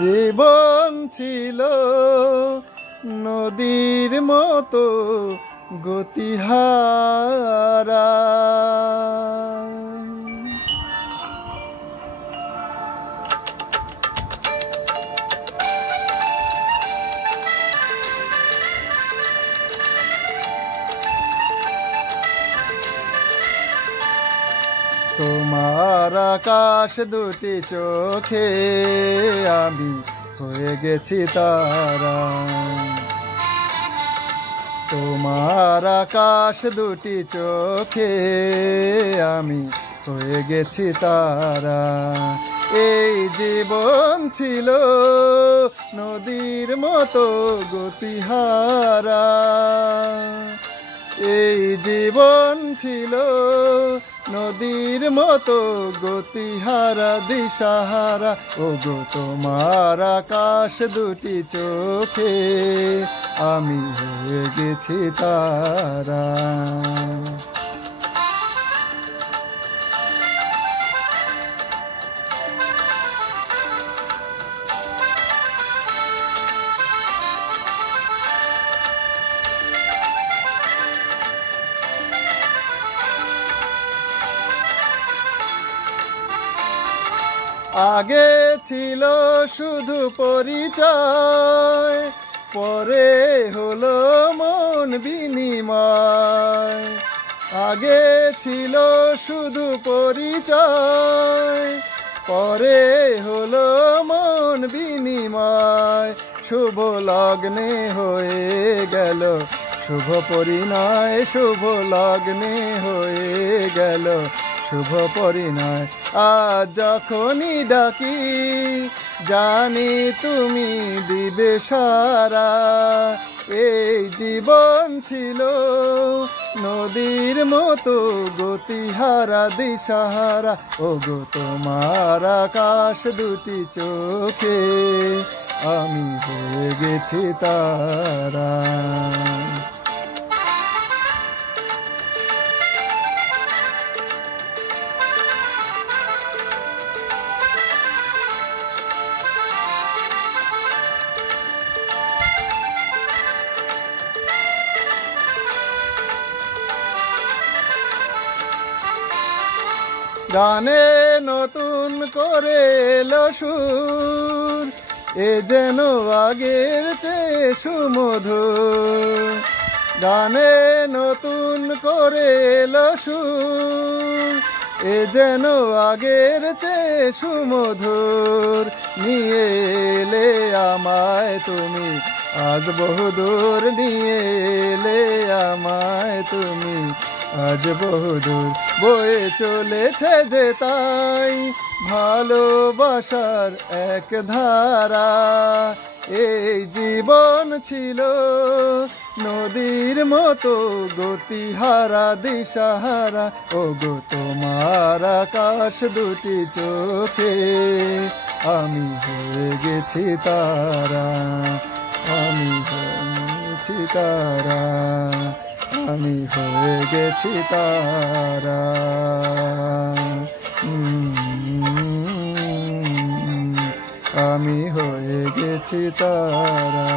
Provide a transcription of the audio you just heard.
জীবন ছিল নদীর মতো গতিহারা। তোমার আকাশ দুটি চোখে আমি হয়ে গেছি তারা। তোমার আকাশ দুটি চোখে আমি হয়ে গেছি তারা। এই জীবন ছিল নদীর মতো গতিহারা। এই জীবন ছিল নদীর মতো গতিহারা দিশাহারা। ওগো তোমার আকাশ দুটি চোখে আমি হয়ে গেছি তারা। আগে ছিল শুধু পরিচয়, পরে হলো মন বিনিময়। আগে ছিল শুধু পরিচয়, পরে হলো মন বিনিময়। শুভ লগ্নে হয়ে গেল শুভ পরিণয়, শুভ লগ্নে হয়ে গেল শুভ পরিণয়। আজ যখনই ডাকি জানি তুমি দিবে সারা। এই জীবন ছিল নদীর মতো গতিহারা দিশাহারা। ওগো তোমার আকাশ দুটি চোখে আমি হয়ে গেছি তারা। গানে নতুন করে এলো সুর, এ যেন আগের চেয়ে সুমধুর। গানে নতুন করে এলো সুর, এ যেন আগের চেয়ে সুমধুর। নিয়ে এলে আমায় তুমি আজ বহুদূর, নিয়ে এলে আমায় তুমি আজ বহুদূর। বয়ে চলেছে যে তাই ভালোবাসার এক ধারা। এই জীবন ছিল নদীর মতো গতিহারা দিশাহারা। ওগো তোমার আকাশ দুটি চোখে আমি হয়ে গেছি তারা। আমি হয়ে গেছি তারা, আমি হয়ে গেছি তারা। আমি হয়ে গেছি তারা।